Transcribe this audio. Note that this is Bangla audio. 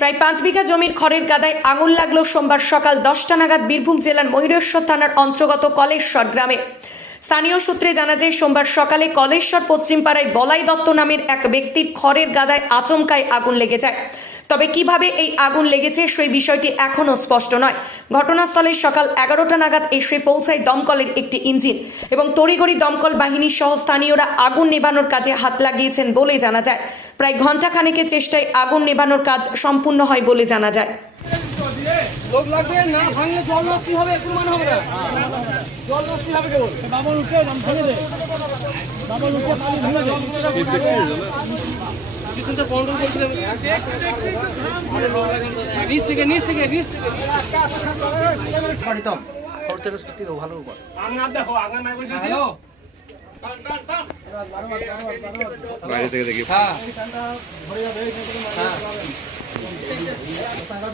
প্রায় পাঁচ বিঘা জমির খড়ের গাদায় আঙুল লাগল সোমবার সকাল দশটা নাগাদ বীরভূম জেলার ময়ূরেশ্বর থানার অন্তর্গত কলেশ্বর গ্রামে। স্থানীয় সূত্রে জানা যায়, সোমবার সকালে কলেশ্বর পশ্চিমপাড়ায় বলাই দত্ত নামের এক ব্যক্তির খড়ের গাদায় আচমকায় আগুন লেগে যায়। তবে কীভাবে এই আগুন লেগেছে সেই বিষয়টি এখনও স্পষ্ট নয়। ঘটনাস্থলে সকাল এগারোটা নাগাদ এসে পৌঁছায় দমকলের একটি ইঞ্জিন এবং তড়িঘড়ি দমকল বাহিনী সহ স্থানীয়রা আগুন নেভানোর কাজে হাত লাগিয়েছেন বলে জানা যায়। প্রায় ঘণ্টা খানেকের চেষ্টায় আগুন নেভানোর কাজ সম্পূর্ণ হয় বলে জানা যায়। লোক লাগবে না ভাঙলে জল নষ্টি হবে? একটু মানে হবে না। জল নষ্টি হবে কেবল? বাবন উঠে নাম ভেঙে দে। বাবন উঠে পানি ভেঙে দে। কন্ট্রোল করছিলাম নিচ থেকে নিচ থেকে নিচ থেকে। পারিতাম খরচাটা সত্যি তো ভালো বাইরে থেকে দেখি। হ্যাঁ।